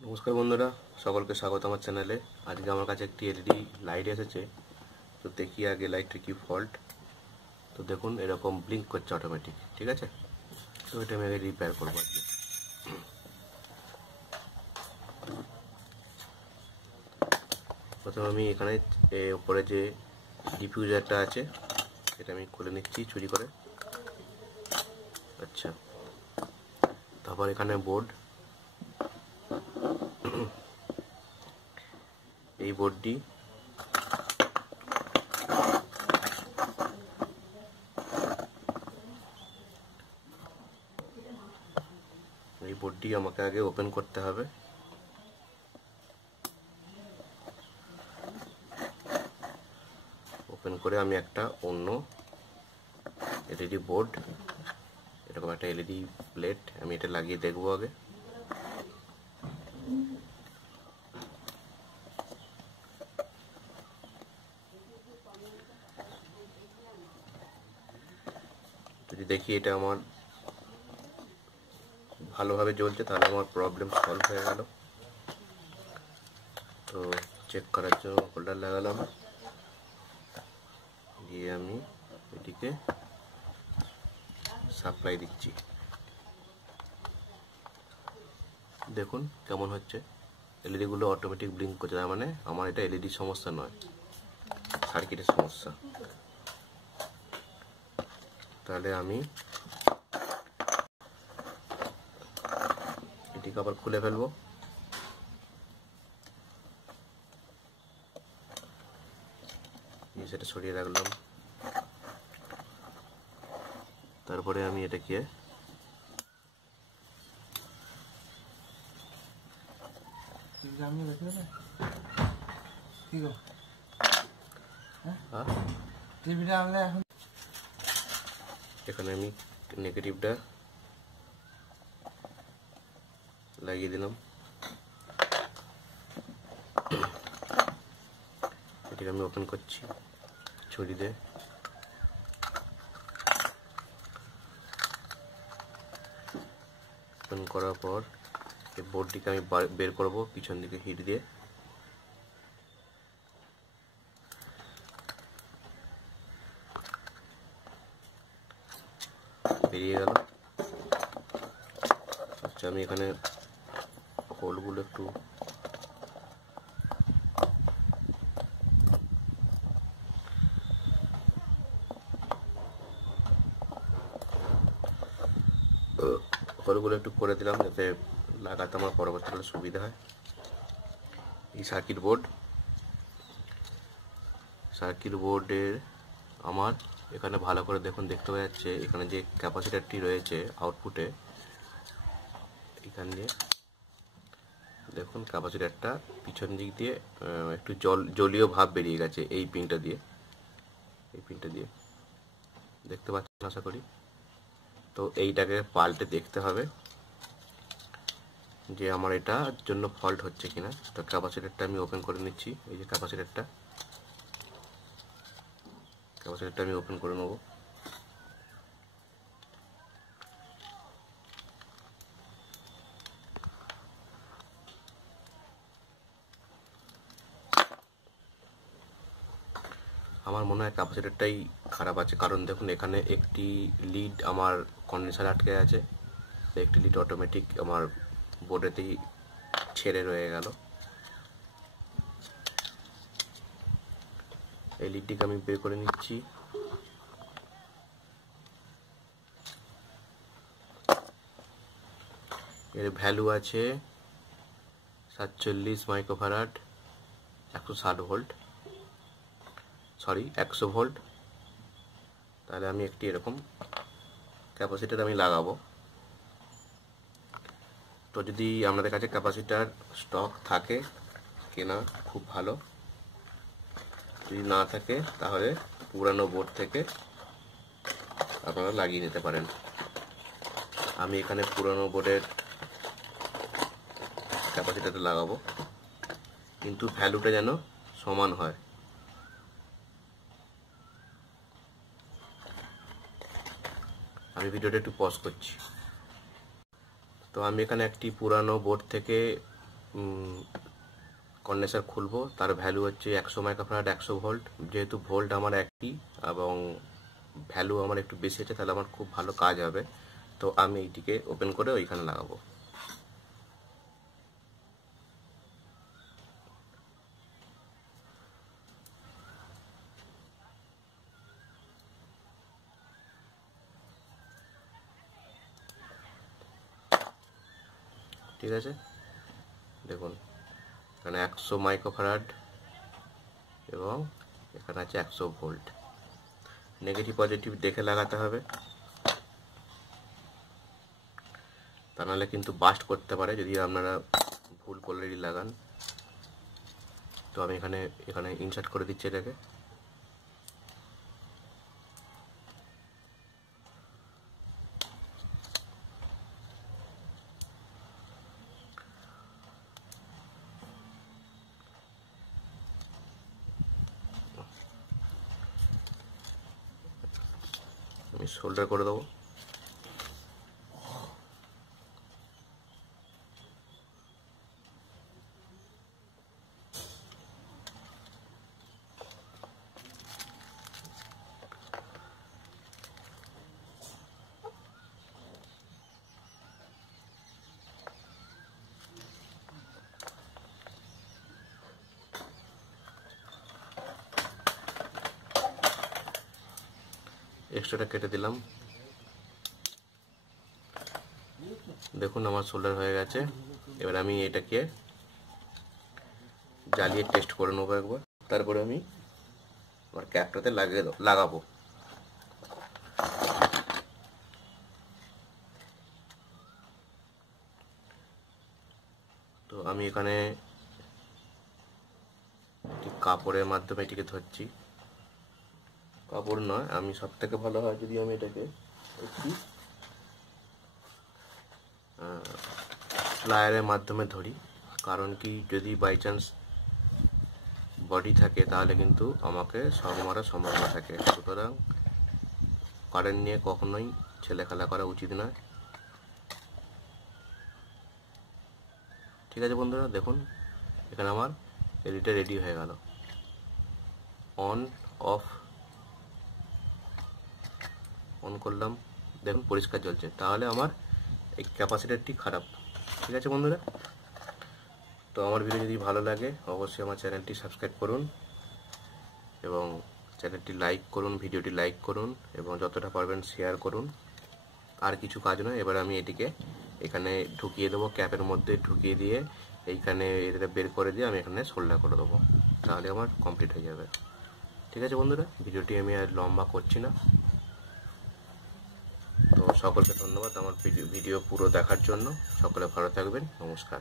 নমস্কার বন্ধুরা, সকলকে স্বাগত আমার চ্যানেলে। আজকে আমার কাছে একটি এলইডি লাইট এসেছে। তো দেখি আগে লাইটটির কি ফল্ট। তো দেখুন, এরকম ব্লিঙ্ক করছে অটোমেটিক। ঠিক আছে, তো এটা আমি আগে রিপেয়ার করবো আজকে। প্রথমে আমি এখানে উপরে যে ডিফিউজারটা আছে এটা আমি খুলে নিচ্ছি চুরি করে। আচ্ছা, তারপর এখানে বোর্ড, এই বোর্ডটি আমাকে আগে ওপেন করতে হবে। ওপেন করে আমি একটা অন্য এলইডি বোর্ড, এরকম একটা এলইডি প্লেট আমি এটা লাগিয়ে দেখবো আগে। যদি দেখি এটা আমার ভালোভাবে জ্বলছে, তাহলে আমার প্রবলেম সলভ হয়ে গেল। তো চেক করার জন্য হোল্ডার লাগালাম, দিয়ে আমি এটিকে সাপ্লাই দিচ্ছি। দেখুন কেমন হচ্ছে, এলইডিগুলো অটোমেটিক ব্লিঙ্ক করছে। তার মানে আমার এটা এলইডি সমস্যা নয়, সার্কিটের সমস্যা। তাহলে আমি এটিকে আবার খুলে ফেলবো। সেটা সরিয়ে রাখলাম। তারপরে আমি এটাকে এখানে আমি নেগেটিভটা লাগিয়ে দিলাম। এটাকে আমি ওপেন করছি ছুরি দিয়ে। ওপেন করার পর এই বোর্ডটিকে আমি বের করব পিছন দিকে হিট দিয়ে। বেরিয়ে গেল। আচ্ছা, আমি এখানে হোলগুলো একটু করে দিলাম, যাতে লাগাতে আমার পরবর্তীকালে সুবিধা হয়। এই সার্কিট বোর্ডের আমার এখানে ভালো করে দেখুন, দেখতে পাওয়া যাচ্ছে এখানে যে ক্যাপাসিটারটি রয়েছে আউটপুটে, এখান দিয়ে দেখুন ক্যাপাসিটারটা পিছন দিক দিয়ে একটু জলীয় ভাব বেরিয়ে গেছে। এই পিনটা দিয়ে দেখতে পাচ্ছেন আশা করি। তো এইটাকে পাল্টে দেখতে হবে যে আমার এটার জন্য ফল্ট হচ্ছে কিনা। তো ক্যাপাসিটারটা আমি ওপেন করে নিচ্ছি। এই যে ক্যাপাসিটারটা আমি ওপেন করে নেব। আমার মনে হয় ক্যাপাসিটারটাই খারাপ আছে, কারণ দেখুন এখানে একটি লিড আমার কন্ডেন্সার আটকে আছে, একটি লিড অটোমেটিক আমার বোর্ডেতেই ছেড়ে রয়ে গেল। এই লিডটিকে আমি বের করে নিচ্ছি। এর ভ্যালু আছে 47 মাইক্রোফ্যারাড, 160 ভোল্ট, সরি 100 ভোল্ট। তাহলে আমি একটি এরকম ক্যাপাসিটার আমি লাগাবো। তো যদি আপনাদের কাছে ক্যাপাসিটার স্টক থাকে কেনা খুব ভালো, যদি না থাকে তাহলে পুরানো বোর্ড থেকে আপনারা লাগিয়ে নিতে পারেন। আমি এখানে পুরানো বোর্ডের ক্যাপাসিটারটা লাগাবো, কিন্তু ভ্যালুটা যেন সমান হয়। আমি ভিডিওটা একটু পজ করছি। তো আমি এখানে একটি পুরানো বোর্ড থেকে কন্ডেন্সার খুলবো, তার ভ্যালু হচ্ছে 100 মাইক্রোফ্যারাড 100 ভোল্ট। যেহেতু ভোল্ট আমার একই এবং ভ্যালু আমার একটু বেশি আছে, তাহলে আমার খুব ভালো কাজ হবে। তো আমি এইটিকে ওপেন করে ওইখানে লাগাবো। ঠিক আছে, দেখুন এখানে 100 মাইক্রোফ্যারাড এবং এখানে আছে 100 ভোল্ট। নেগেটিভ পজিটিভ দেখে লাগাতে হবে, তা নাহলে কিন্তু বাস্ট করতে পারে যদি আপনারা ভুল পোলারিটি লাগান। তো আমি এখানে ইনসার্ট করে দিচ্ছি এটাকে। আমি সোল্ডার করে দেবো। এক্সট্রাটা কেটে দিলাম। দেখুন আমার সোল্ডার হয়ে গেছে। এবার আমি এটাকে জ্বালিয়ে টেস্ট করে নেবো একবার, তারপরে আমি আমার ক্যাপটাতে লাগাবো। তো আমি এখানে কাপড়ের মাধ্যমে এটিকে ধরছি। কাপড় নয়, আমি সব থেকে ভালো হয় যদি আমি এটাকে একটি প্লায়ারের মাধ্যমে ধরি, কারণ কি যদি বাই চান্স বডি থাকে তাহলে কিন্তু আমাকে শক মারার সম্ভাবনা থাকে। সুতরাং কারেন্ট নিয়ে কখনোই ছেলেখেলা করা উচিত নয়। ঠিক আছে বন্ধুরা, দেখুন এখানে আমার এলইডিটা রেডি হয়ে গেল। অন অন করলাম, দেখুন পরিষ্কার জ্বলছে, তাহলে আমার এই ক্যাপাসিটারটি খারাপ। ঠিক আছে বন্ধুরা, তো আমার ভিডিও যদি ভালো লাগে অবশ্যই আমার চ্যানেলটি সাবস্ক্রাইব করুন এবং চ্যানেলটি লাইক করুন, ভিডিওটি লাইক করুন এবং যতটা পারবেন শেয়ার করুন। আর কিছু কাজ নয়, এবার আমি এটিকে এখানে ঢুকিয়ে দেবো, ক্যাপের মধ্যে ঢুকিয়ে দিয়ে এইখানে এটা বের করে দিয়ে আমি এখানে সোল্ডার করে দেবো, তাহলে আমার কমপ্লিট হয়ে যাবে। ঠিক আছে বন্ধুরা, ভিডিওটি আমি আর লম্বা করছি না। তো সকলকে ধন্যবাদ আমার ভিডিও পুরো দেখার জন্য। সকলে ভালো থাকবেন, নমস্কার।